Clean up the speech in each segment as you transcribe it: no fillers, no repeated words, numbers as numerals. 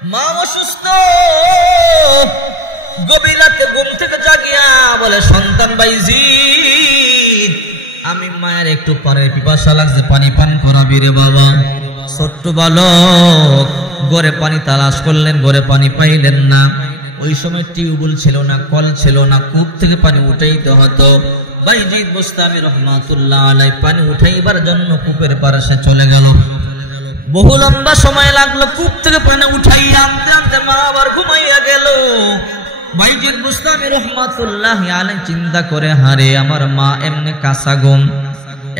মা অসুস্থ, গভীর রাতে ঘুম থেকে জাগিয়া বলে, সন্তান বাইজিদ, আমি মায়ের একটু পানির পিপাসা লাগছে, পানি পান করাবি রে বাবা। ছোট্ট বালক ঘরে পানি তালাশ করলেন, ঘরে পানি পাইলেন না। ওই সময় টিউবওয়েল ছিল না, কল ছিল না, কূপ থেকে পানি উঠাইতে হতো। বাইজিদ বুস্তামি রহমাতুল্লাহ আলাইহি পানি উঠাইবার জন্য কূপের পাশে চলে গেল। বহু লম্বা সময় লাগলো, কূপ থেকে পানি উঠাইয়া আনতে আনতে মা আবার ঘুমাইয়া গেল। বাইজিদ বুস্তামি রহমাতুল্লাহ আলাইহি চিন্তা করে, হারে আমার মা এমনি কাঁচা ঘুম,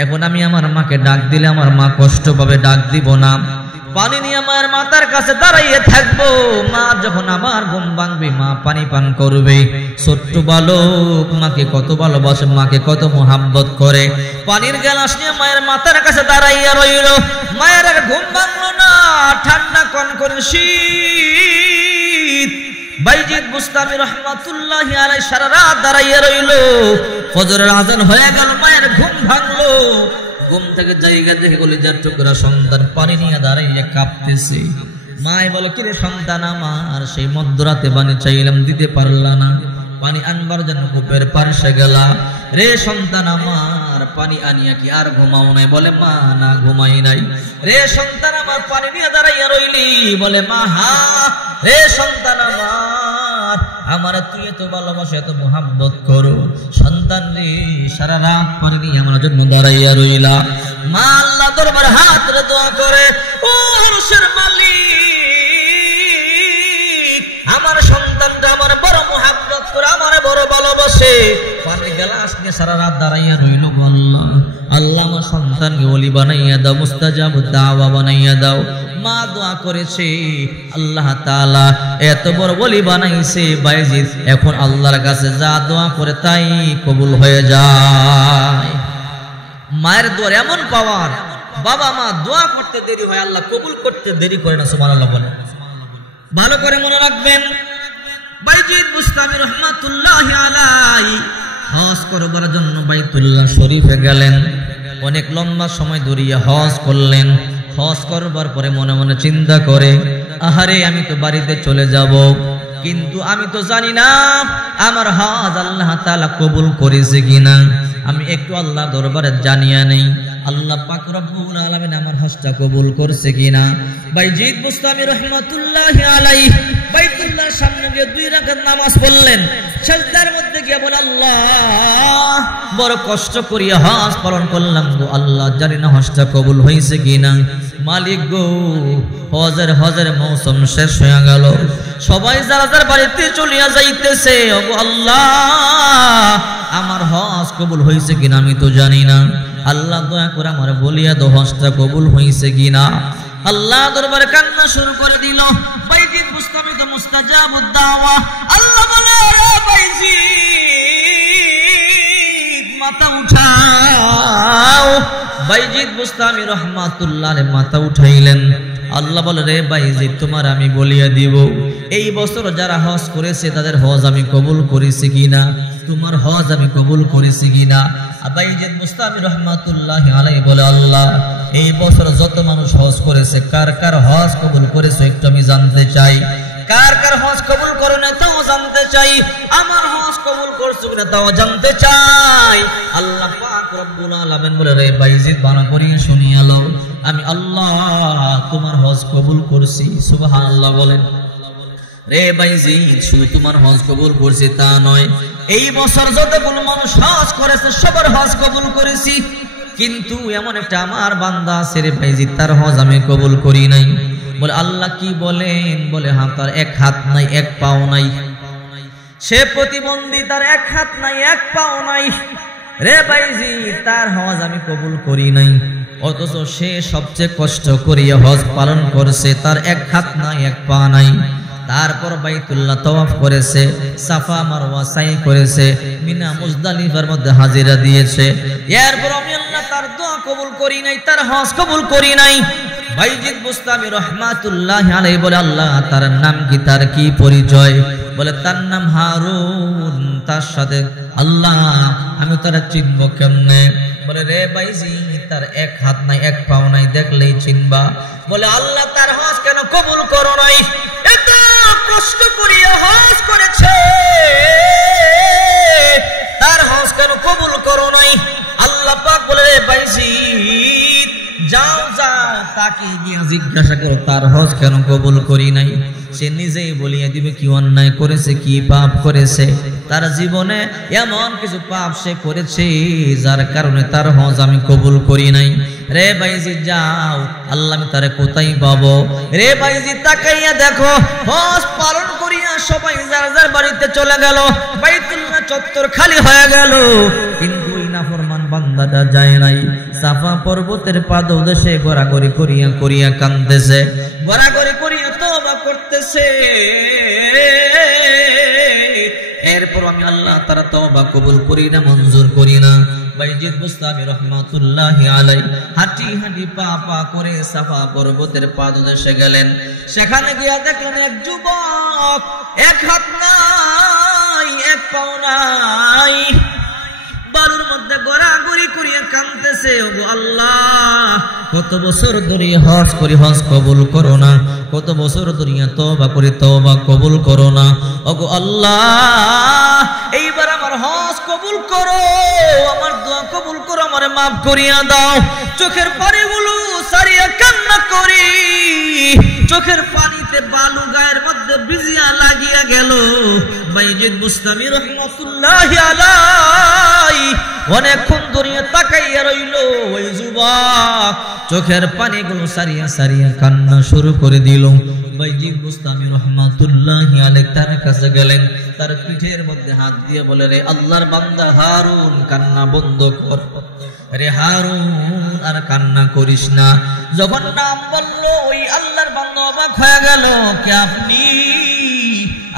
এখন আমি আমার মাকে ডাক দিলে আমার মা কষ্ট পাবে, ডাক দিব না। পানি নিয়ে মায়ের মাথার কাছে দাঁড়াইয়ে থাকবো, মা যখন আমার ঘুম ভাঙবে মা পানি পান করবে। ছোট্ট বালক মাকে কত ভালোবাসে, মাকে কত মোহাব্বত করে। পানির গ্লাস নিয়ে মায়ের মাথার কাছে দাঁড়াইয়া রইল। মায়ের আর ঘুম ভাঙলো না, ঠান্ডা কনকনে শীত। বাইজিদ বুস্তামি রহমাতুল্লাহি আলাইহি সারা রাত দাঁড়াইয়া রইল। ফজরের আজান হয়ে গেল, মায়ের ঘুম ভাঙলো। ঘুম থেকে জায়গা দেখে কলিজার টুকরা সন্তান পানি নিয়ে দাঁড়াইয়া কাঁপতেছে। মায় বলো, কিরে সন্তান আমার, সেই মধ্যরাতে পানি চাইলাম দিতে পারলা না, পানি আনবার জন্য কূপের পাশে গেলা। রে সন্তান আমার, পানি আনিয়া কি আর ঘুমাও নাই? বলে, মা না, ঘুমাই নাই। রে সন্তান আমার, পানি নিয়ে দাঁড়াইয়া রইলি? বলে, মা হা। রে সন্তান আমার, তুই এত ভালোবাসা, এত মোহাব্বত করো। সন্তান রে, সারা রাত পানি নিয়ে আমার জন্য দাঁড়াইয়া রইলা। মা আল্লাহ দরবারে হাত রে দোয়া করে, ও আরশের মালিক, আমার সন্তানটা আমার বড় মোহাব্বত করে, আমার বড় ভালোবাসে। পানি গ্লাস নিয়ে সারা রাত দাঁড়াইয়া রইল। আল্লাহ, আল্লাহ আমার সন্তানকে ওলি বানাইয়া দাও, মুস্তাজাবুদ দাওয়া বানাইয়া দাও। মা দোয়া করেছে, আল্লাহ তাআলা এত বড় ওলি বানাইছে বাইজিদ, এখন আল্লাহর কাছে যা দোয়া করে তাই কবুল হয়ে যায়। মায়ের দোয়ার এমন পাওয়ার, বাবা মা দোয়া করতে দেরি হয়, আল্লাহ কবুল করতে দেরি করে না। সুবহানাল্লাহ বলেন। ভালো করে মনে রাখবেন, বাইজিদ বুস্তামি রহমাতুল্লাহি আলাইহি হজ করবার জন্য বাইতুল্লাহ শরীফে গেলেন। অনেক লম্বা সময় ধরিয়া হজ করলেন। হজ করবার পরে মনে মনে চিন্তা করে, আহারে আমি তো বাড়িতে চলে যাব, কিন্তু আমি তো জানি না আমার হজ আল্লাহ তাআলা কবুল করেছে কিনা। আমি একটু আল্লাহ দরবারে জানিয়া নেই, আল্লাহ পাক রব্বুল আলামিন আমার হজটা কবুল করছে কিনা। বাইজিদ বুস্তামি রাহমাতুল্লাহি আলাইহি বাইতুল্লাহর সামনে গিয়ে 2 রাকাত নামাজ পড়লেন। সিজদার মধ্যে গিয়ে বলে, আল্লাহ বড় কষ্ট করিয়া হজ পালন করলাম গো আল্লাহ, জানি না হজটা কবুল হয়েছে কিনা। মালিক গো, হজের মৌসুম শেষ হয়ে গেল, সবাই যারা যার বাড়িতে চলিয়া যাইতেছে। ওগো আল্লাহ, আমার হজ কবুল হয়েছে কিনা আমি তো জানি না। আল্লাহ দয়া করে আমার বলিয়া দো হজটা কবুল হয়েছে কিনা। আল্লাহ দরবারে কান্না শুরু করে দিল। বাইজিদ বুস্তামি তো মুস্তাজাবুদ দাওয়া। আল্লাহ বলে, রে বাইজিদ মাথা উঠাও। বাইজিদ বুস্তামি রহমাতুল্লাহ আলাইহি মাথা উঠাইলেন। আল্লাহ বলে, রে বাইজিদ তোমার আমি বলিয়া দিব, এই বছর যারা হজ করেছে তাদের হজ আমি কবুল করেছি কিনা, তোমার হজ আমি কবুল করেছি কিনা। বাইজিদ বুস্তামি রাহমাতুল্লাহি আলাইহি বলে, আল্লাহ এই বছর যত মানুষ হজ করেছে কার কার হজ কবুল করেছে একটু আমি জানতে চাই, কার কার হজ কবুল করে না তাও জানতে চাই, আমার হজ কবুল করছো কিনা তাও জানতে চাই। আল্লাহ পাক রব্বুল আলামিন বলে, রে বাইজিদ বানা করিয়ে শুনিয়া লও, আমি আল্লাহ তোমার হজ কবুল করছি। সুবহানাল্লাহ বলেন। রে বাইজিদ, শুধু তোমার হজ কবুল করছি তা নয়, এই বছর যতগুলো মানুষ হজ করেছে সবার হজ কবুল করেছি, কিন্তু এমন একটা আমার বান্দা আছে রে বাইজিদ, তার হজ আমি কবুল করি নাই। বলে, আল্লাহ কি বলেন? বলে, হ্যাঁ, তার এক হাত নাই, এক পাও নাই, সে প্রতিবন্ধী, তার এক হাত নাই, এক পাও নাই। রে বাইজিদ, তার হজ আমি কবুল করি নাই, অথচ সে সবচেয়ে কষ্ট করিয়া হজ পালন করছে, তার এক হাত নাই, এক পা নাই। তারপর বাইতুল্লাহ তাওয়াফ করেছে, সাফা মারওয়া সাই করেছে, মিনা মুজদালিফার মধ্যে হাজিরা দিয়েছে। এরপর আমি আল্লাহ তার দোয়া কবুল করি নাই, তার হজ কবুল করি নাই। বাইজিদ বুস্তামি রাহমাতুল্লাহি আলাইহি বলে, আল্লাহ তার নাম কি, তার কি পরিচয়? বলে, তার নাম হারুন। তার সাথে আল্লাহ আমি তারা চিনব কেমনে? বলে, রে বাইজিদ, তার এক হাত নাই, এক পাও নাই, দেখলেই চিনবা। বলে, আল্লাহ তার হজ কেন কবুল করো নাই? জিজ্ঞাসা করো তার হজ কেন কবুল করি নাই, সে নিজেই বলিয়ে দিবে কি অন্যায় করেছে, কি পাপ করেছে। তার জীবনে এমন কিছু পাপ সে করেছে যার কারণে তার হজ আমি কবুল করি নাই। রে বাইজিদ যাও, আল্লাহ আমি তারে কোথায় পাবো? রে বাইজিদ তাকাইয়া দেখো, হজ পালন করিয়া সবাই যার যার বাড়িতে চলে গেল, বাইতুল্লাহ চত্বর খালি হয়ে গেল, কিন্তু ওই নাফরমান বান্দাটা যায় নাই। সাফা পর্বতের পাদদেশে গড়াগড়ি করিয়া করিয়া কাঁদতেছে, গড়াগড়ি করিয়া তওবা করতেছে। এরপর আমি আল্লাহ তাআলা তওবা কবুল করি না, মঞ্জুর করি না। বাইজিদ বুস্তামি রহমাতুল্লাহি আলাইহি হাঁটি হাঁটি পা পা করে সাফা পর্বতের পাদদেশে গেলেন। সেখানে গিয়া দেখলেন এক যুবক, এক হাত নাই, এক পাও নাই, বালুর মধ্যে গড়াগড়ি করিয়া কাঁদতেছে। ওগো আল্লাহ, কত বছর ধরে হজ করি, হজ কবুল করো না, কত বছর ধরে তওবা করি, তওবা কবুল করো না। ওগো আল্লাহ, এইবার আমার হজ কবুল করো, আমার দোয়া কবুল করো, আমারে মাফ করিয়া দাও। চোখের পানিগুলো সারিয়া কান্না করি, চোখের পানিতে বালু গায়ের মধ্যে ভিজিয়া লাগিয়া গেল। বাইজিদ বুস্তামি রহমাতুল্লাহি আলাইহি অনেকক্ষণ ধরে তাকাইয়া রইল। ওই যুবক চোখের পানিগুলো সারিয়া সারিয়া কান্না শুরু করে দিল। বাইজিদ বুস্তামি রহমাতুল্লাহি আলাইহি তার কাছে গেলেন, তার পিঠের মধ্যে হাত দিয়ে বলে, রে আল্লাহর বান্দা হারুন, কান্না বন্ধ কর। রে হারুন, আর কান্না করিস না। যখন নাম বললো, ওই আল্লাহর বান্দা অবাক হয়ে গেল, কে আপনি?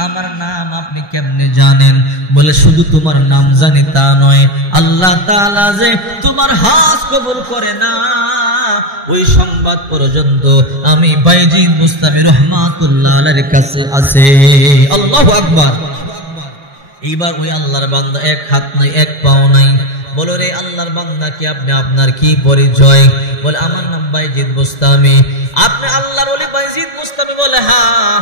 আমার নাম আপনি কেমনে জানেন? বলে, শুধু তোমার নাম জানি তা নয়, আল্লাহ তাআলা যে তোমার হজ কবুল করে না, ওই সংবাদ পর্যন্ত আমি বাইজিদ বুস্তামি রহমাতুল্লাহ আলাইহির কাছে আছে। আল্লাহু আকবার। এইবার ওই আল্লাহর বান্দা এক হাত নাই, এক পাও নাই। বলো, রে আল্লাহর বান্দা, কি আপনি, আপনার কি পরিচয়? বলে, আমার নাম বাইজিদ বুস্তামি। আপনি আল্লাহর ওলি বাইজিদ বুস্তামি? বলে, হ্যাঁ।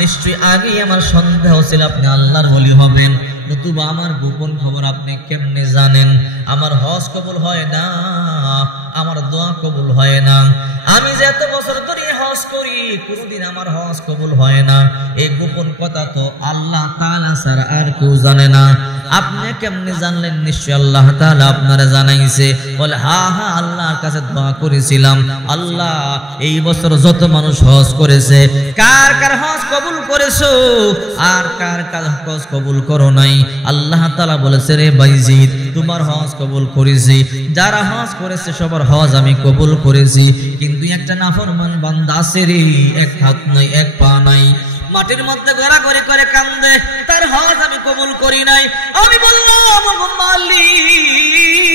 নিশ্চয়ই আগে আমার সন্দেহ ছিল আপনি আল্লাহর ওলি হবেন, নতুবা আমার গোপন খবর আপনি কেমনে জানেন? আমার হজ কবুল হয় না, আমার দোয়া কবুল হয় না, আমি যে এত বছর ধরে হজ করি, কোনদিন আমার হজ কবুল হয় না, এই গোপন কথা তো আল্লাহ তাআলা ছাড়া আর কেউ জানে না। আপনি কেমনে জানলেন? নিশ্চয় আল্লাহ তাআলা আপনারা জানাইছে। বলে, হ্যাঁ হ্যাঁ, আল্লাহর কাছে দোয়া করেছিলাম, আল্লাহ এই বছর যত মানুষ হজ করেছে, কার কার হজ কবুল করেছো আর কার কার হজ কবুল করো নাই, আল্লাহ তাআলা বলেছে, রে বাইজিদ, তোমার হজ কবুল করেছি, যারা হজ করেছে সবার হজ আমি কবুল করেছি, কিন্তু একটা নাফরমান বান্দা আছে রে, এক হাত নাই, এক পা নাই, মাটির মধ্যে গড়াগড়ি করে কান্দে, তার হজ আমি কবুল করি নাই। আমি বললাম, ওগো মালিক,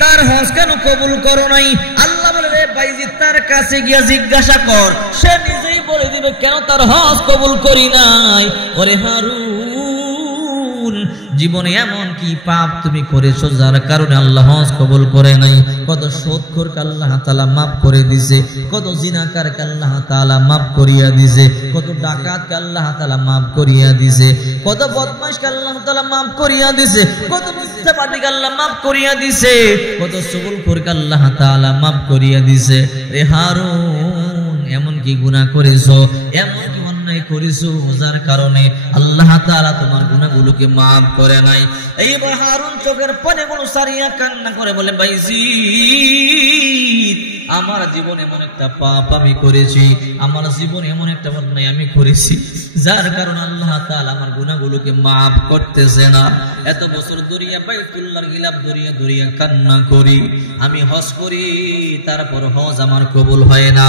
তার হজ কেন কবুল করো নাই? আল্লাহ বলে, রে বাইজিদ, তার কাছে গিয়া জিজ্ঞাসা কর, সে নিজেই বলে দিবে কেন তার হজ কবুল করি নাই। ওরে হারুন, জীবনে এমন কি পাপ তুমি করেছো যার কারণে আল্লাহ হজ কবুল করে নাই? কত সুদখোরকে আল্লাহ তাআলা মাফ করে দিয়েছে, কত জিনাকারকে আল্লাহ তাআলা মাফ করিয়া দিয়েছে, কত ডাকাতকে আল্লাহ তাআলা মাফ করিয়া দিয়েছে, কত বদমাশকে আল্লাহ তাআলা মাফ করিয়া দিয়েছে, কত মিথ্যাবাদীকে আল্লাহ মাফ করিয়া দিয়েছে, কত চুগলখোরকে আল্লাহ তাআলা মাফ করিয়া দিয়েছে। রে হারুন, এমন কি গুনাহ করেছো, এমন কি অন্যায় করেছো যার কারণে আল্লাহ তাআলা তোমার গুনাহগুলোকে মাফ করে নাই? এইবার হারুন চোখের পানিগুলো সারিয়া কান্না করে বলে, বাইজিদ, আমার জীবনে এমন একটা পাপ আমি করেছি, আমার জীবনে এমন একটা অন্যায় আমি করেছি যার কারণে আল্লাহ তাআলা আমার গুনাহগুলোকে মাফ করতেছে না। এত বছর দরিয়া বাইতুল্লাহর গিলাফ দরিয়া দরিয়া কান্না করি, আমি হজ করি, তারপর হজ আমার কবুল হয় না,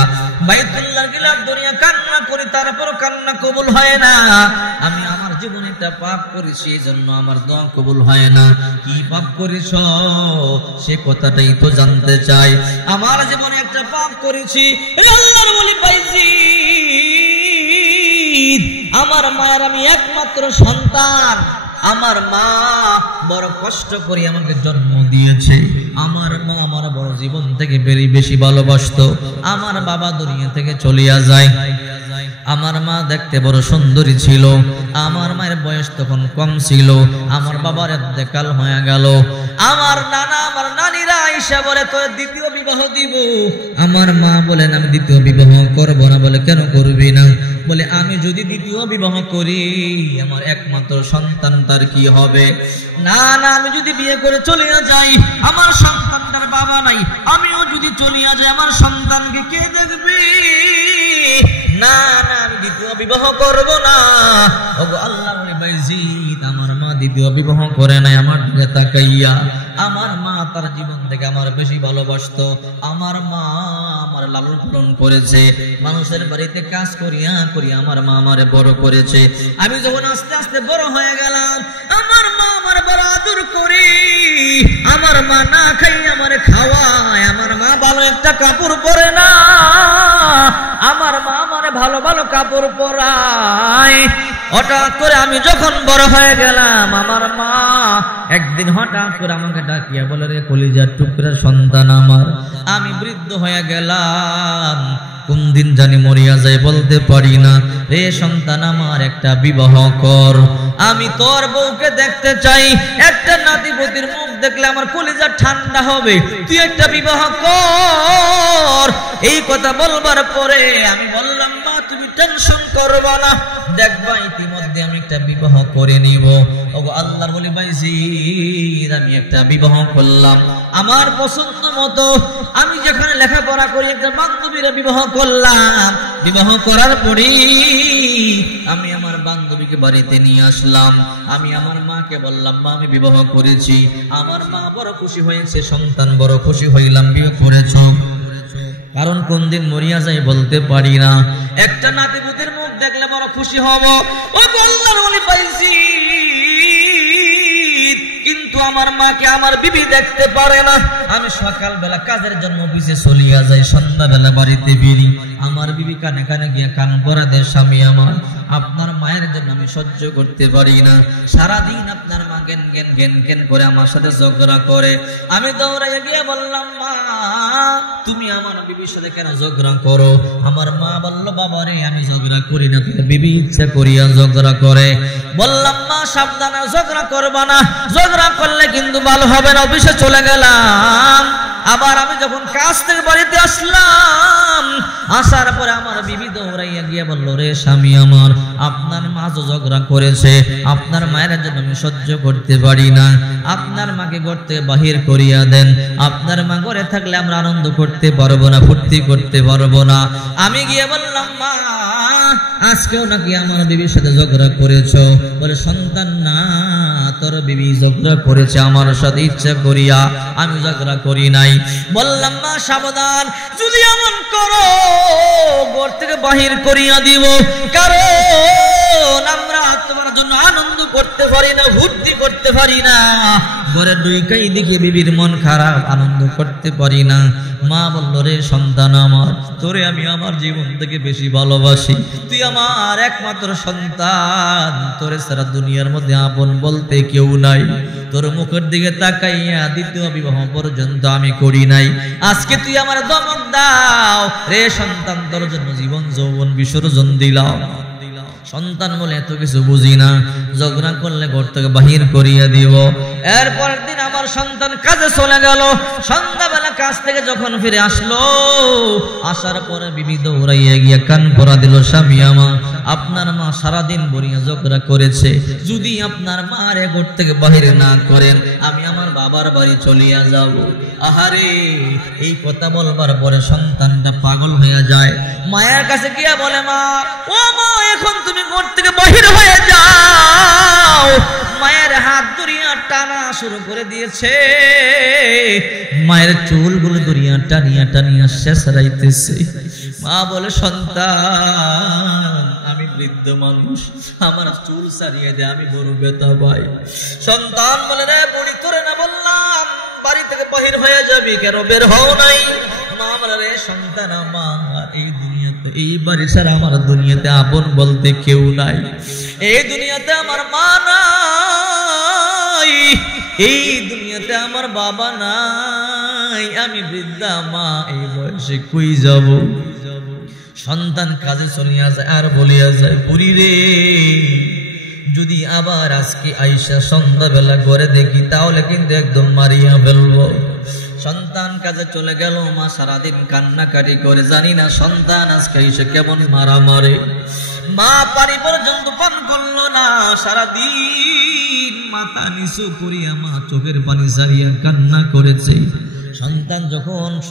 বাইতুল্লাহর গিলাফ দরিয়া কান্না করি, তারপর কান্না কবুল হয় না, আমি আমার জীবনে একটা পাপ করেছি, এজন্য আমার দোয়া কবুল হয় না। কি পাপ করেছ সে কথাটাই তো জানতে চাই। আমার জীবনে একটা পাপ করেছি, আল্লাহর ওলি বাইজিদ, আমার মায়ের আমি একমাত্র সন্তান, আমার মা বড় কষ্ট করে আমাকে জন্ম দিয়েছে, আমার মা আমার বড় জীবন থেকে বেশি ভালোবাসতো, আমার বাবা দুনিয়া থেকে চলিয়া যায়, আমার মা দেখতে বড় সুন্দরী ছিল, আমার মায়ের বয়স তখন কম ছিল, আমার বাবার ইন্তেকাল হয়ে গেল। আমার নানা আমার নানিরা আয়েশা বলে তোর দ্বিতীয় বিবাহ দিব। আমার মা বলেন আমি দ্বিতীয় বিবাহ করব না। বলে কেন করবি না? বলে আমি যদি দ্বিতীয় বিবাহ করি আমার একমাত্র সন্তান তার কি হবে? না না, আমি যদি বিয়ে করে চলিয়া যাই আমার সন্তানটার বাবা নাই, আমিও যদি চলিয়া যাই আমার সন্তানকে কে দেখবে? না না, আমি দ্বিতীয় বিবাহ করব না। ওগো আল্লাহর ওলি বাইজিদ, আমার মা দ্বিতীয় বিবাহ করে নাই। আমার দিকে তাকাইয়া আমার মা তার জীবন থেকে আমার বেশি ভালোবাসতো। আমার মা আমার লালন পালন করেছে, মানুষের বাড়িতে কাজ করিয়া করিয়া আমার মা আমারে বড় করেছে। আমি যখন আস্তে আস্তে বড় হয়ে গেলাম আমার মা আমার বড় আদর করে, আমার মা না খাই আমারে খাওয়ায়। আমার মা ভালো একটা কাপড় পরে না, আমার মা আমারে ভালো ভালো কাপড় পরায়। হঠাৎ করে আমি যখন বড় হয়ে গেলাম আমার মা একদিন হঠাৎ করে আমাকে ডাকিয়া বলে রে কলিজার টুকরা সন্তান আমার, আমি বৃদ্ধ হয়ে গেলাম, কোন দিন জানি মরিয়া যায় বলতে পারি না। রে সন্তান আমার একটা বিবাহ কর, আমি তোর বউকে দেখতে চাই, একটা নাতিপতির মুখ দেখলে আমার কলিজা ঠান্ডা হবে, তুই একটা বিবাহ কর। এই কথা বলবার পরে আমি বললাম মা তুমি টেনশন করবা না, দেখবা ইতিমধ্যে আমি একটা বিবাহ করে নিব। ওগো আল্লাহর ওলি বাইজিদ, আমি একটা বিবাহ করলাম আমার পছন্দ মতো। আমি যেখানে লেখাপড়া করি একটা বান্ধবীর বিবাহ করলাম। বিবাহ করার পরে আমি আমার বান্ধবীকে বাড়িতে নিয়ে আসলাম। আমি আমার মাকে বললাম মা আমি বিবাহ করেছি। আমার মা বড় খুশি হয়েছে, সন্তান বড় খুশি হইলাম বিয়ে করেছ। কারণ কোন দিন মরিয়া যাই বলতে পারি না, একটা নাতিপুতির মুখ দেখলে বড় খুশি হব। ও আল্লাহর ওলি বাইজিদ, কিন্তু আমার মাকে আমার বিবি দেখতে পারে না। আমি সকালবেলা কাজের জন্য অফিসে চলিয়া যাই, সন্ধ্যাবেলা বাড়িতে ফিরি, আমার বিবি কানে কানে গিয়া কান পরা দেয় স্বামী আমার আপনার মায়ের জন্য আমি সহ্য করতে পারি না, সারাদিন আপনার মা গেন গেন গেন গেন করে আমার সাথে ঝগড়া করে। আমি দৌড়াইয়া গিয়ে বললাম মা তুমি আমার বিবির সাথে কেন ঝগড়া করো? আমার মা বলল বাবা রে আমি ঝগড়া করি না, বিবি ইচ্ছা করিয়া ঝগড়া করে। বললাম মা সাবধানে ঝগড়া করবা না, ঝগড়া করলে কিন্তু ভালো হবে না। অফিসে চলে গেলাম, আবার আমি যখন কাজ থেকে বাড়িতে আসলাম, আসার পরে আমার বিবি দৌড়াইয়া গিয়ে বলল রে স্বামী আমার আপনার মা তো ঝগড়া করেছে, আপনার মায়ের জন্য আমি সহ্য করতে পারি না, আপনার মাকে ঘর থেকে বাহির করিয়া দেন, আপনার মা ঘরে থাকলে আমরা আনন্দ করতে পারবো না, ফুর্তি করতে পারবো না। আমি গিয়ে বললাম মা আজকেও নাকি আমার বিবির সাথে ঝগড়া করেছ? বলে সন্তান না, তোর বিবি ঝগড়া করেছে আমার সাথে ইচ্ছা করিয়া, আমি ঝগড়া করি নাই। বললাম মা সাবধান, যদি এমন করো ঘর থেকে বাহির করিয়া দিব, কারণ আমরা তোমার জন্য আনন্দ করতে পারি না, ফুর্তি করতে পারি না, ঘরের দুইটাই দিকে বিবির মন খারাপ, আনন্দ করতে পারি না। মা বলল রে সন্তান আমার, তোরে আমি আমার জীবন থেকে বেশি ভালোবাসি, তুই আমার একমাত্র সন্তান, তোরে সারা দুনিয়ার মধ্যে আপন বলতে কেউ নাই, তোর মুখের দিকে তাকাইয়া দ্বিতীয় বিবাহ পর্যন্ত আমি করি নাই, আজকে তুই আমার দমক দাও রে সন্তান, তোর জন্য জীবন যৌবন বিসর্জন দিলাম। সন্তান বলে এত কিছু বুঝি না, ঝগড়া করলে ঘর থেকে বাহির করিয়া দিব। এরপরের দিন আমার সন্তান কাজে চলে গেল, সন্ধ্যাবেলা কাজ থেকে যখন ফিরে আসলো, আসার পরে বিবি দৌড়াইয়া গিয়া কান পরা দিল স্বামী আমার আপনার মা সারাদিন বরিয়া ঝগড়া করেছে, যদি আপনার মারে ঘর থেকে বাহির না করেন আমি আমার বাবার বাড়ি চলিয়া যাব। আহারে এই কথা বলবার পরে সন্তানটা পাগল হয়ে যায়, মায়ের কাছে গিয়া বলে মা ও মা এখন তুমি ঘর থেকে বাহির হয়ে যাও। মায়ের হাত ধরিয়া টানা শুরু করে দিয়েছে, মায়ের চুলগুলো ধরিয়া টানিয়া টানিয়া শেষ রাইতেছে। মা বলে সন্তান আমি বৃদ্ধ মানুষ, আমার চুল সারিয়ে দে, আমি বড় ব্যথা পাই। সন্তান বলে রে বুড়ি তোরে না বললাম বাড়ি থেকে বাহির হয়ে যাবি, কেন বের হও নাই? মা বলে রে সন্তান আমার এই দুনিয়াতে, এই বাড়ি ছাড়া আমার দুনিয়াতে আপন বলতে কেউ নাই, এই দুনিয়াতে আমার মা নাই, এই দুনিয়াতে আমার বাবা নাই, আমি বৃদ্ধা মা, এই বয়সে কই যাব? সন্তান কাজে চলিয়া যায় আর বলিয়া যায়, বুড়ি রে যদি আবার আজকে আইসা সন্ধ্যাবেলা ঘরে দেখি তাহলে কিন্তু একদম মারিয়া ফেলবো। সন্তান কাজে চলে গেল, মা সারাদিন কান্নাকাটি করে, জানি না সন্তান আজকে এসে কেমন মারা মারে। মা পানি পর্যন্ত পান করলো না, সারাদিন মাথা নিচু করিয়া মা চোখের পানি ছাড়িয়া কান্না করেছে।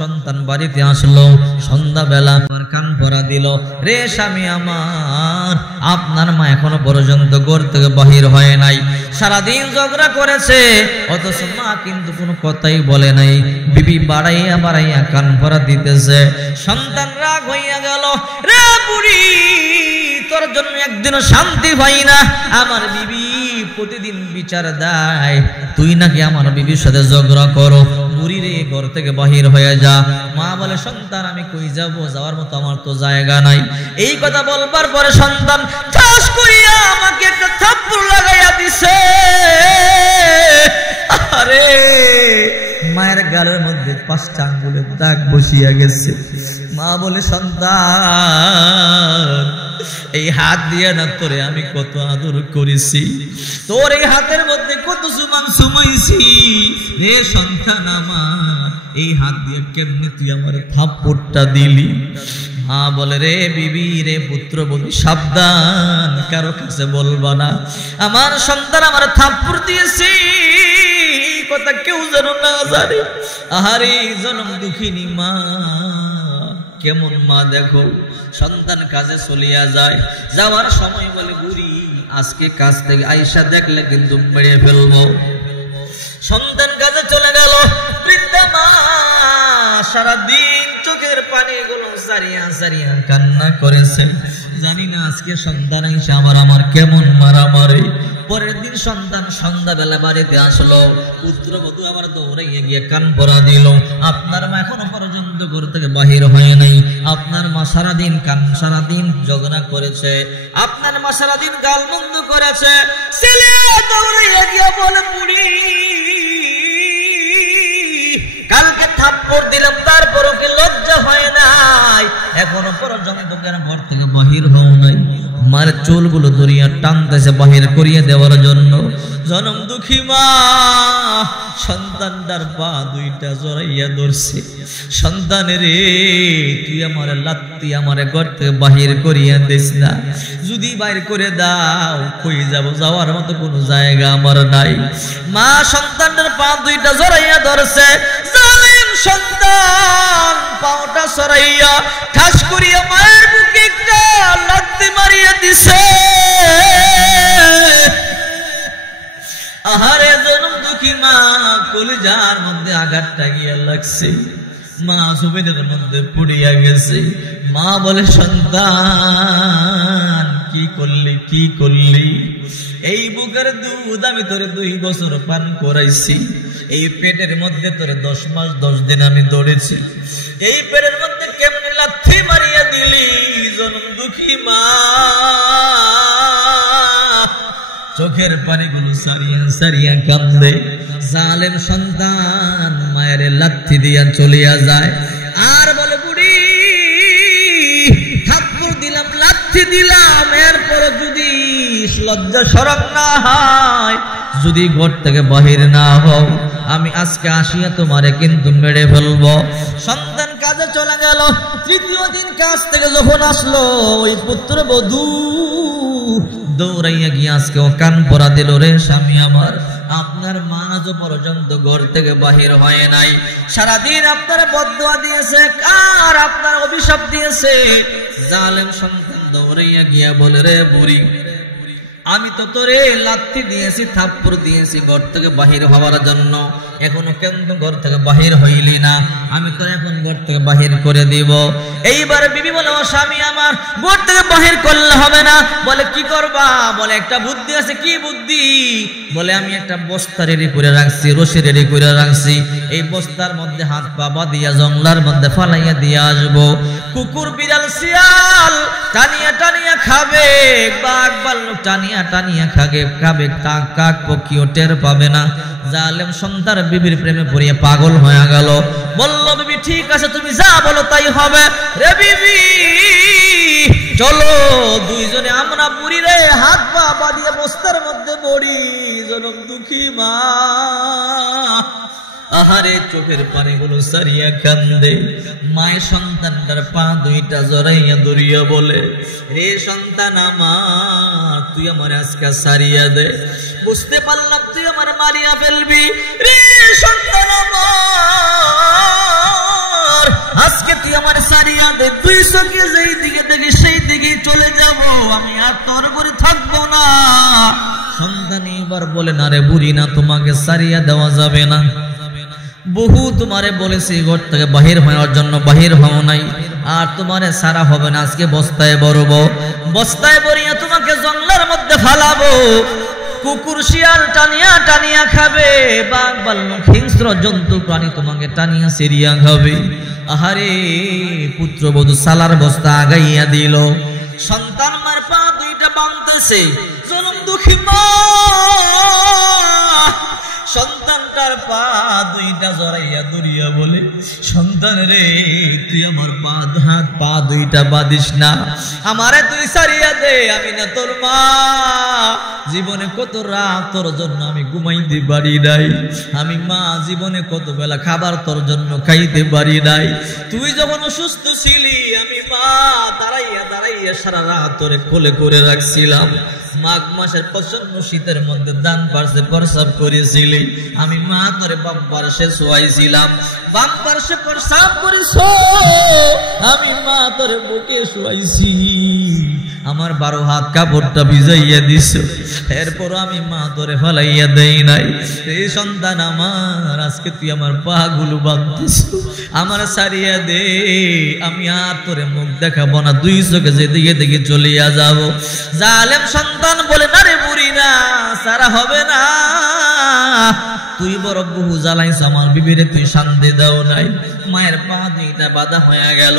সন্তান বাড়িতে আসলো, সন্ধ্যাবেলা আমার কান পরা দিল, রে স্বামী আমার, আপনার মা এখনো পর্যন্ত ঘর থেকে বাহির হয় নাই, সারাদিন ঝগড়া করেছে, অথচ মা কিন্তু কোনো কথাই বলে নাই। বিবি বাড়াইয়া বাড়াইয়া কান পরা দিতেছে। সন্তান রাগ হইয়া গেল, রে বুড়ি তোর জন্য একদিনও শান্তি পাই না, আমার বিবি প্রতিদিন বিচার দেয়, তুই নাকি আমার বিবির সাথে ঝগড়া করো, বুড়ি রে ঘর থেকে বাহির হয়ে যা। মা বলে, সন্তান আমি কই যাব, যাওয়ার মতো আমার তো জায়গা নাই। এই কথা বলবার পরে সন্তান ঠাস করিয়া আমাকে একটা থাপ্পড় লাগাইয়া দিছে। আরে মায়ের গালের মধ্যে 5টা আঙ্গুলের দাগ বসিয়া গেছে। মা বলে, সন্তান এই হাত দিয়ে না তোরে আমি কত আদর করেছি, তোর এই হাতের মধ্যে কত সুমান সুমাইছি, হে সন্তান আমার এই হাত দিয়ে কেমনে তুই আমার থাপ্পড়টা দিলি? মা বলে, রে বিবি রে পুত্রবধূ সাবধান, কারো কাছে বলবা না আমার সন্তান আমার থাপ্পড় দিয়েছি, কথা কেউ যেন না জানে। আহারে জনম দুঃখিনী মা, কেমন মা দেখো। সন্তান কাজে চলিয়া যায়, যাওয়ার সময় বলে, বুড়ি আজকে কাজ থেকে আইসা দেখলে কিন্তু মেরে ফেলবো। সন্তান কাজে চলে গেল, বৃদ্ধা মা সারাদিন চোখের পানিগুলো সারিয়া সারিয়া কান্না করেছে, জানি না আজকে সন্তান আইসা আমার কেমন মারা মারে। পরের দিন সন্তান সন্ধ্যাবেলা বাড়িতে আসলো, পুত্রবধূ আবার দৌড়াইয়া গিয়ে কান পরা দিল, আপনার মা এখনো পর্যন্ত ঘর থেকে বাহির হয় নাই, আপনার মা সারাদিন ঝগড়া করেছে, আপনার মা সারাদিন গালমন্দ করেছে। ছেলে দৌড়াইয়া গিয়া বলে, বুড়ি কালকে থাপ্পড় দিলাম তারপরও কি লজ্জা হয় নাই, এখনো পর্যন্ত কেন ঘর থেকে বাহির হও নাই? মার চুলগুলো ধরিয়া টানতেছে বাহির করিয়ে দেওয়ার জন্য। জনম দুঃখী মা সন্তানটার পা 2টা জড়াইয়া ধরছে, সন্তানের রে তুই আমার লাত্তি আমার ঘর থেকে বাহির করিয়া দিস না, যদি বাইর করে দাও কই যাব, যাওয়ার মতো কোনো জায়গা আমার নাই। মা সন্তানটার পা 2টা জড়াইয়া ধরছে, জালিম সন্তান পাওটা সরাইয়া ঠাস করিয়া মায়ের বুকে একটা লাত্তি মারিয়া দিছে। আহারে জনম দুঃখী মা, কলিজার মধ্যে আঘাতটা গিয়া লাগছে, মা জমিনের মধ্যে পুড়িয়া গেছে। মা বলে, সন্তান কি করলি? এই বুকের দুধ আমি তোরে 2 বছর পান করাইছি, এই পেটের মধ্যে তোরে 10 মাস 10 দিন আমি দৌড়েছি, এই পেটের মধ্যে কেমনে লাথি মারিয়া দিলি? জনম দুঃখী মা চোখের পানিগুলো সারিয়া সারিয়া কান্দে। জালেম সন্তান মায়ের লাথি দিয়া চলিয়া যায়, আর বলে, বুড়ি থাপ্পড় দিলাম লাথি দিলাম, এরপর যদি লজ্জা শরম না হয়, যদি ঘর থেকে বাহির না হও, আমি আজকে আসিয়া তোমারে কিন্তু মেরে ফেলবো। সন্তান কাজে চলে গেল, 3য় দিন কাজ থেকে যখন আসলো, ওই পুত্রবধূ দৌড়াইয়া গিয়ে আজকে ও কান পরা দিল, রে স্বামী আমার, আপনার মা আজ পর্যন্ত ঘর থেকে বাহির হয় নাই, সারাদিন আপনার বদদুয়া দিয়েছে আর আপনার অভিশাপ দিয়েছে। জালেম সন্তান দৌড়াইয়া গিয়া বলে, রে বুড়ি আমি তো তোরে লাথি দিয়েছি, থাপ্পড় দিয়েছি ঘর থেকে বাহির হওয়ার জন্য, এখনো কেন ঘর থেকে বাহির হইলি না? আমি তো এখন ঘর থেকে বাহির করে দিব। এইবার বিবি বলে, ও স্বামী আমার, ঘর থেকে বাহির করলে হবে না। বলে, কি করবা? বলে, একটা বুদ্ধি আছে। কি বুদ্ধি? বলে, আমি একটা বস্তা রেডি করে রাখছি, রশি রেডি করে রাখছি, এই বস্তার মধ্যে হাত পা বাঁধিয়া জঙ্গলার মধ্যে ফালাইয়া দিয়ে আসবো, কুকুর বিড়াল শিয়াল টানিয়া টানিয়া খাবে, বাঘ ভাল্লুক টানিয়া টানিয়া খাবে, কাক পক্ষীও টের পাবে না। জালেম সন্তান বিবির প্রেমে পড়িয়ে পাগল হয়ে গেল। বলল বিবি ঠিক আছে তুমি যা বলো তাই হবে। রে বিবি চলো দুইজনে আমরা বুড়ি রে হাত পা বাঁধিয়ে বস্তার মধ্যে পড়ি। জনম দুঃখী মা আহারে চোখের পানিগুলো সারিয়া কান্দে। মায়ের সন্তানটার পা দুইটা জড়াইয়া ধরিয়া বলে, রে সন্তান আমার তুই আমার আজকে সারিয়া দে, বুঝতে পারলাম তুই আমার মারিয়া ফেলবি। রে সন্তান আমার আজকে তুই আমার সারিয়া দে, তুই চোখে যেই দিকে দেখি সেই দিকে চলে যাব, আমি আর তোর করে থাকবো না। সন্তান এবার বলে, না রে বুড়ি না, তোমাকে সারিয়া দেওয়া যাবে না। বহু তোমারে বলেছি ঘর থেকে বাহির হওয়ার জন্য, বাহির হও নাই, আর তোমারে সারা হবে না। আজকে বস্তায় বরব, বস্তায় বরিয়া তোমাকে জঙ্গলের মধ্যে ফালাবো। কুকুর শিয়াল টানিয়া টানিয়া খাবে, বাঘ ভাল্লুক হিংস্র জন্তু প্রাণী তোমাকে টানিয়া সেরিয়া খাবে। আহারে পুত্রবধূ সালার বস্তা আগাইয়া দিল। সন্তান মার পা দুইটা বাঁধতেছে। জনম দুঃখী মা সন্তানটার পা দুইটা জড়াইয়া ধরিয়া বলে, সন্তান রে তুই আমার হাত পা দুইটা বাঁধিস না, আমারে তুই সারিয়া দে, আমি না তোর মা। জীবনে কত রাত তোর জন্য আমি ঘুমাইতে পারি নাই, আমি মা জীবনে কত বেলা খাবার তোর জন্য খাইতে পারি নাই। তুই যখন অসুস্থ ছিলি আমি মা দাঁড়াইয়া দাঁড়াইয়া সারা রাত তোরে কোলে করে রাখছিলাম। মাঘ মাসের প্রচন্ড শীতের মধ্যে ডান পার্শ্বে প্রস্রাব করেছিলি, আমি মা তোরে বাম পার্শ্বে শোয়াইছিলাম। বাম পার্শ্বে প্রস্রাব করিস, আমি মা তোরে বুকে শোয়াইছি। আমার 12 হাত কাপড়টা ভিজাইয়া দিস, এরপর আমি মা তোরে ফেলাইয়া দেই নাই। এই সন্তান আমার আজকে তুই আমার পা গুলো বাঁধতিস, আমার সারিয়া দে, আমি আর তোরে মুখ দেখাবো না, দুই চোখে যেদিকে দেখে চলিয়া যাব। জালেম সন্তান বলে, না রে বুড়ি না, সারা হবে না, তুই বড় বহু জ্বালাইছ আমার বিবিরে, তুই শান্তি দাও নাই। মায়ের পা দুইটা বাঁধা হয়ে গেল,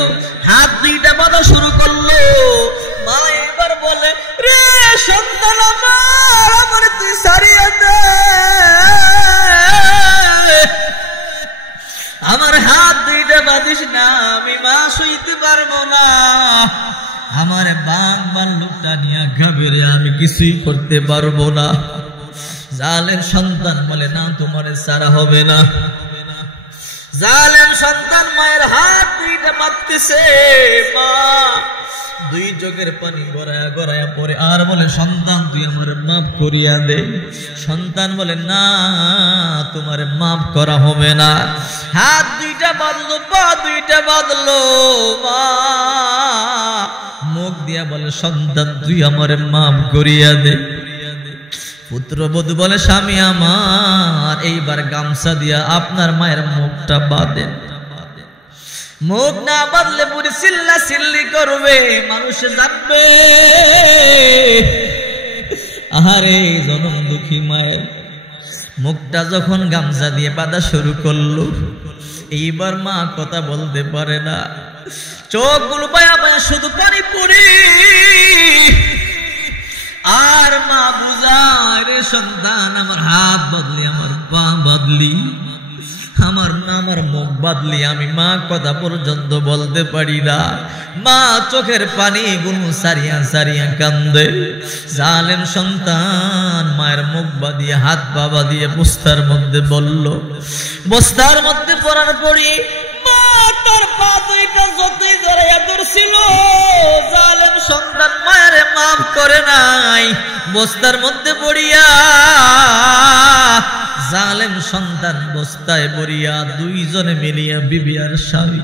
হাত দুইটা বাঁধা শুরু করলো। মা এবার বলে, রে সন্তান আমার তুই সারিয়া দে, আমার হাত দুইটা বাঁধিস না, আমি মা শুইতে পারবো না, আমার বাঘ ভাল্লুকটা নিয়ে খাবে রে, আমি কিছুই করতে পারবো না। জালেম সন্তান বলে, না তোমার সারা হবে না। জালেম সন্তান মায়ের হাত দুইটা বাঁধতেছে। মা দুই চোখের পানি গড়ায়া গড়ায়া পড়ে, আর বলে, সন্তান তুই আমার মাফ করিয়া দে। সন্তান বলে, না তোমার মাফ করা হবে না। হাত দুইটা বাঁধলো, পা দুইটা বাঁধলো। মা মুখ দিয়া বলে, সন্তান তুই আমার মাফ করিয়া দে। পুত্রবধূ বলে, স্বামী আমার এইবার গামছা দিয়া আপনার মায়ের মুখটা বাঁধেন, মুখ না বাঁধলে পুরি চিল্লা চিল্লি করবে, মানুষে জানবে। আহারে জনম দুঃখী মায়ের মুখটা যখন গামছা দিয়ে বাঁধা শুরু করলো, এইবার মা কথা বলতে পারে না, চোখগুলো বায়া বায়া শুধু পানি পড়ি। আর মা বুঝায়, রে সন্তান আমার হাত বদলি, আমার পা বদলি, আমার মুখ বাদলি, আমি মা কথা পর্যন্ত বলতে পারি না। মা চোখের পানি গুলো সারিয়া সারিয়া কান্দে। জালেম সন্তান মায়ের মুখ বাঁধিয়ে হাত পা বাঁধিয়ে বস্তার মধ্যে বলল। বস্তার মধ্যে পড়ার পরই মা তার পা দুইটা যতই জড়াইয়া ধরছিল, জালেম সন্তান মায়ের মাফ করে নাই। বস্তার মধ্যে পড়িয়া জালেম সন্তান বস্তায় পড়িয়া দুইজনে মিলিয়া বিবি আর স্বামী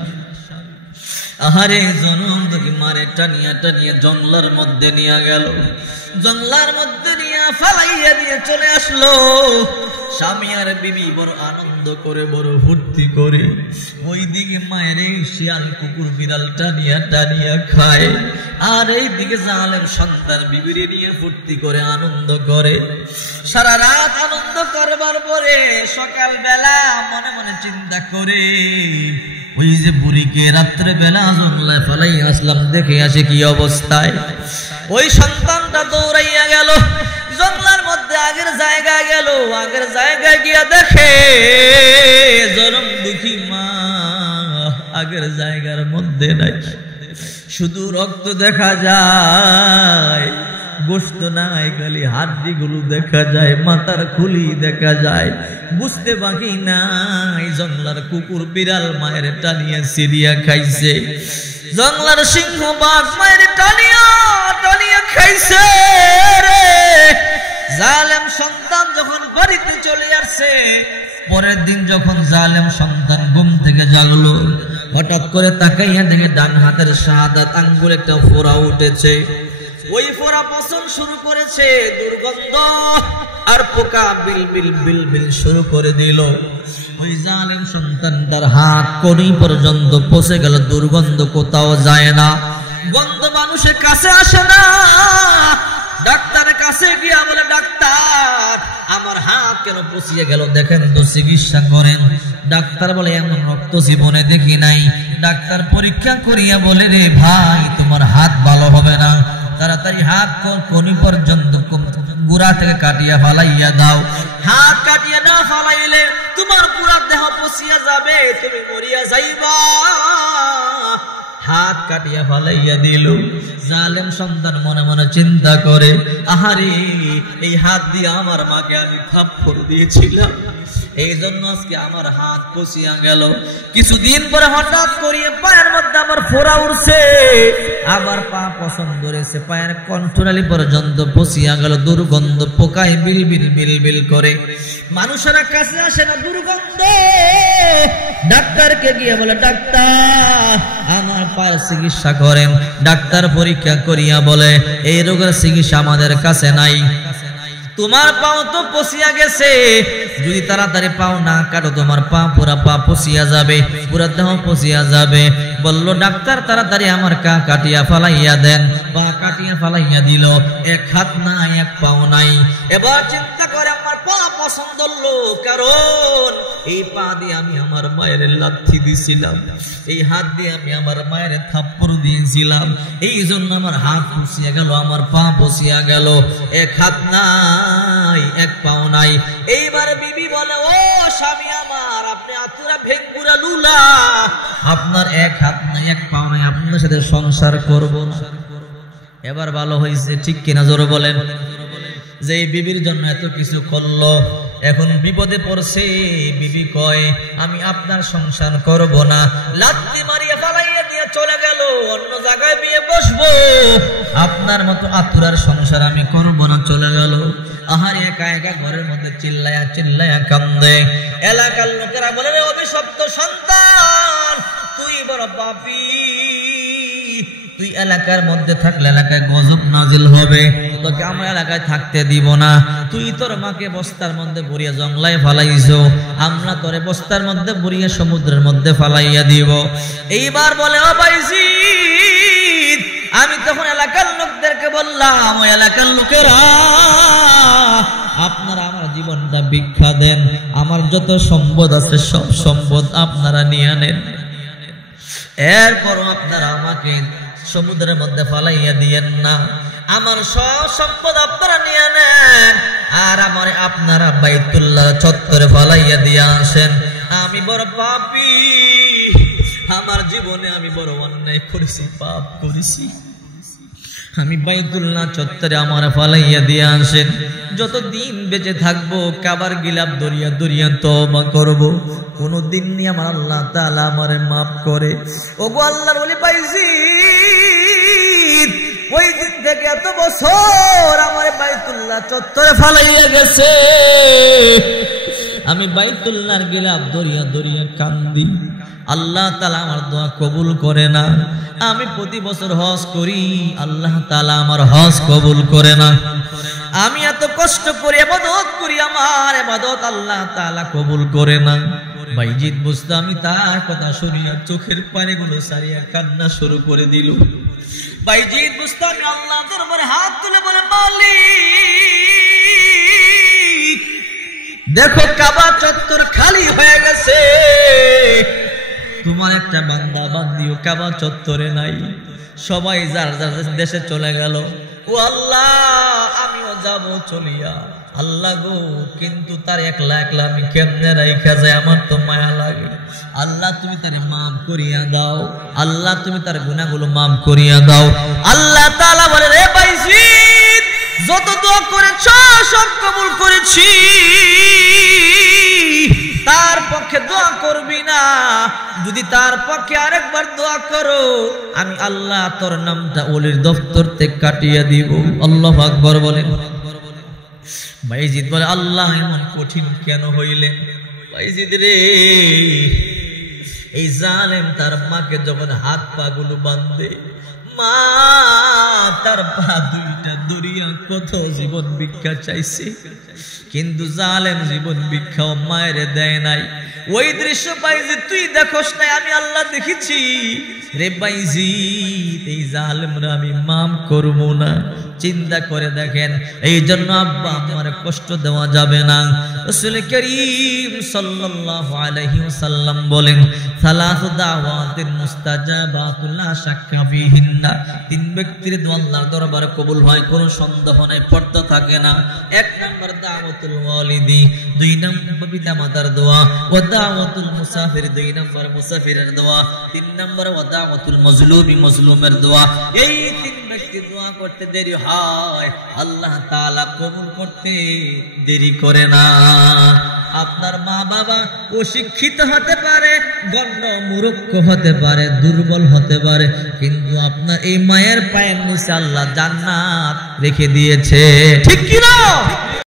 আহারে জনম থেকে মারে টানিয়া টানিয়া জঙ্গলার মধ্যে নিয়ে গেল। জঙ্গলার মধ্যে নিয়ে ফালাইয়া দিয়ে চলে আসলো। স্বামী আর বিবি বড় আনন্দ করে, বড় ফুর্তি করে ওই দিকে মায়ের শিয়াল কুকুর বিড়াল টানিয়া টানিয়া খায়, আর এই দিকে জালেম সন্তান বিবিরে নিয়ে ফুর্তি করে আনন্দ করে। সারা রাত আনন্দ করবার পরে সকাল বেলা মনে মনে চিন্তা করে, ওই যে বুড়িকে রাত্রে বেলা জঙ্গলায় ফেলাই আসলাম, দেখে আসে কি অবস্থায়। ওই সন্তানটা দৌড়াইয়া গেল, জঙ্গলার মধ্যে আগের জায়গায় গেল, আগের জায়গায় গিয়া দেখে জনম দুঃখী মা আগের জায়গার মধ্যে নাই, শুধু রক্ত দেখা যায়, গোশত নাই, খালি হাড্ডিগুলো দেখা যায়, মাথার খুলি দেখা যায়, বুঝতে বাকি নাই জঙ্গলার কুকুর বিড়াল মায়ের টানিয়া সিরিয়া খাইছে, জঙ্গলার সিংহ বাঘ মায়ের টানিয়া টানিয়া খাইছে রে। জালেম সন্তান যখন বাড়িতে চলে আসছে, পরের দিন যখন জালেম সন্তান ঘুম থেকে জাগলো, হঠাৎ করে তাকাইয়া দেখে ডান হাতের শাহাদাত আঙ্গুলে একটা ফোঁড়া উঠেছে। ওই ফোঁড়া পচন শুরু করেছে, দুর্গন্ধ আর পোকা বিল বিল বিল বিল শুরু করে দিল। ওই জালেম সন্তানটার হাত কড়ি পর্যন্ত পচে গেল, দুর্গন্ধ কোথাও যায় না, গন্ধ মানুষের কাছে আসে না। ডাক্তারের কাছে গিয়া বলে, ডাক্তার আমার হাত কেন পচিয়ে গেল, দেখেন তো চিকিৎসা করেন। ডাক্তার বলে, এমন রক্ত জীবনে দেখি নাই। ডাক্তার পরীক্ষা করিয়া বলে, রে ভাই তোমার হাত ভালো হবে না, তাড়াতাড়ি হাত কনি পর্যন্ত গুড়া থেকে কাটিয়া ফালাইয়া দাও। হাত কাটিয়া না ফালাইলে তোমার পুরা দেহ পচিয়া যাবে, তুমি মরিয়া যাইবা। হাত কাটিয়া ফালাইয়া দিল। জালেম সন্তান মনে মনে চিন্তা করে, আহারে এই হাত দিয়ে আমার মাকে আমি থাপ্পড় দিয়েছিলাম, এই জন্য আজকে আমার হাত পচিয়া গেল। কিছুদিন পরে হঠাৎ করিয়ে পায়ের মধ্যে আমার ফোঁড়া উঠছে, আবার পা পছন্দ ধরেছে, পায়ের কণ্ঠনালী পর্যন্ত পচিয়া গেল, দুর্গন্ধ পোকায় বিল বিল বিল বিল করে, মানুষেরা কাছে আসে না, দুর্গন্ধ। ডাক্তারকে গিয়ে বলে, ডাক্তার আমার পায়ের চিকিৎসা করেন। ডাক্তার পরীক্ষা করিয়া বলে, এই রোগের চিকিৎসা আমাদের কাছে নাই, তোমার পাও তো পচিয়া গেছে, যদি তাড়াতাড়ি পাও না কাটো তোমার পা পুরা পা পচিয়া যাবে, পুরা দেহ পচিয়া যাবে। বলল ডাক্তার, তাড়াতাড়ি আমার কাটিয়া ফালাইয়া দেন। পা কাটিয়া ফালাইয়া দিল, এক হাত নাই, এক পাও নাই। এবার চিন্তা করে, আমার পা পছন্দ হলো, কারণ এই পা দিয়ে আমি আমার মায়ের লাথি দিছিলাম, এই হাত দিয়ে আমি আমার মায়ের থাপ্পড় দিয়েছিলাম, এই জন্য আমার হাত পচিয়া গেল, আমার পা পচিয়া গেল, এক হাত নাই, এক পাও নাই। এইবার বিবি বলে, ও স্বামী আমার, আপনি আতুরা ভেঙ্গুরা লুলা, আপনার এক হাত নাই, এক পাও নাই, আপনার সাথে সংসার করব না। এবার ভালো হয়েছে, ঠিক কিনা জোরে বলেন? যে বিবির জন্য এত কিছু করলো, এখন বিপদে পড়ছে। বিবি কয়, আমি আপনার সংসার করব না, লাথি মারিয়ে ফালাইয়া দিয়ে চলে গেল, অন্য জায়গায় বিয়ে বসবো, আপনার মতো আতুরার সংসার আমি করব না, চলে গেল। আহার একা একা ঘরের মধ্যে চিল্লায়া চিল্লায়া কান্দে। এলাকার লোকেরা বলে, অভিশপ্ত সন্তান, তুই বড় পাপী, তুই এলাকার মধ্যে থাকলে এলাকায় গজব নাজিল হবে, তোকে আমার এলাকায় থাকতে দিব না। তুই তোর মাকে বস্তার মধ্যে ভরিয়া জঙ্গলায় ফালাইছো, আমরা তোরে বস্তার মধ্যে ভরিয়া সমুদ্রের মধ্যে ফালাইয়া দিব। এইবার বলে, ও বাইজিদ, আমি তখন এলাকার লোকদেরকে বললাম, ওই এলাকার লোকেরা, আপনারা আমার জীবনটা ভিক্ষা দেন, আমার যত সম্পদ আছে সব সম্পদ আপনারা নিয়ে নেন, এরপরও আপনারা আমাকে সমুদ্রের মধ্যে ফালাইয়া দিয়েন না, আমার সব সম্পদ আপনারা নিয়ে নেন, আর আমার আপনারা বাইতুল্লাহ চত্বরে ফালাইয়া দিয়ে আসেন। আমি বড় পাপী, আমার জীবনে আমি বড় অন্যায় করেছি, পাপ করেছি, আমি বাইতুল্লাহ চত্বরে আমার ফালাইয়া দিয়ে আসেন। যতদিন বেঁচে থাকবো কাবার গিলাপ দরিয়া দরিয়া তওবা করব, কোনদিন নি আমার আল্লাহ তাআলা আমারে মাফ করে। ওগো আল্লাহর ওলি বাইজিদ, ওই দিন থেকে এত বছর আমার বাইতুল্লাহ চত্বরে ফালাইয়া গেছে, আমি বাইতুল্লাহর গিলাপ দরিয়া দরিয়া কান্দি, আল্লাহ তাআলা আমার দোয়া কবুল করে না। আমি প্রতি বছর হজ করি, আল্লাহ তাআলা আমার হজ কবুল করে না। আমি এত কষ্ট করে ইবাদত করি, আমার ইবাদত আল্লাহ তাআলা কবুল করে না। বাইজিদ বুস্তামি তার কথা শুনিয়া চোখের পানিগুলো সারিয়া কান্না শুরু করে দিল। বাইজিদ বুস্তামি আল্লাহ দরবারে হাত তুলে বলে, মালিক দেখো কাবা চত্বর খালি হয়ে গেছে, তোমার একটা বান্দা বান্দিও কাবা চত্বরে নাই, সবাই যার যার দেশে চলে গেল। ও আল্লাহ আমিও যাব চলিয়া, আল্লাহ গো কিন্তু তার একলা একলা আমি কেমনে রাইখা যাই, আমার তো মায়া লাগে। আল্লাহ তুমি তারে মাফ করিয়া দাও, আল্লাহ তুমি তার গুনাহগুলো মাফ করিয়া দাও। আল্লাহ তাআলা বলে রে বাইজিদ যত দোয়া করেছ সব কবুল করেছি, তার পক্ষে দোয়া করবি না, যদি তার পক্ষে আরেকবার দোয়া করো আমি আল্লাহ তোর নামটা ওলির দফতর থেকে কাটিয়ে দিব। আল্লাহু আকবার বলেন। বাইজিদ বলে আল্লাহ এমন কঠিন কেন হইলেন? বাইজিদ রে এই জালেম তার মাকে যখন হাত পা গুলো বাঁধে, মা তার পা দুইটা দরিয়া কত জীবন ভিক্ষা চাইছে, কিন্তু জালেম জীবন ভিক্ষাও মায়ের দেয় নাই। ওই দৃশ্য বাইজিদ তুই দেখোস নাই, আমি আল্লাহ দেখেছি রে বাইজিদ, এই জালেমরা আমি মাফ করব না। চিন্তা করে দেখেন, এই জন্য আব্বা আমার কষ্ট দেওয়া যাবে না। রাসূল করিম সাল্লাল্লাহু আলাইহি ওয়াসাল্লাম বলেন সালাসু দাওয়াতিন মুস্তাজাবাতুন লা শাক্কা ফিহিন্না, তিন ব্যক্তির দোয়া আল্লাহর দরবারে কবুল হয়, কোনো সন্দেহ নাই, পর্দা থাকে না। এক নাম্বার দাওয়াতুল ওয়ালিদি, দুই নাম্বার পিতামাতার দোয়া, ওয়া দাওয়াতুল মুসাফির, দুই নাম্বার মুসাফিরের দোয়া, তিন নাম্বার ওয়া দাওয়াতুল মাজলুমি, মাজলুমের দোয়া। এই তিন ব্যক্তি দোয়া করতে দেরি হয়, আল্লাহ তাআলা কবুল করতে দেরি করে না। আপনার মা বাবা অশিক্ষিত হতে পারে, গণ্য মূর্খ হতে পারে, দুর্বল হতে পারে, কিন্তু আপনার এই মায়ের পায়ের নিচে আল্লাহ জান্নাত রেখে দিয়েছে, ঠিক কি না?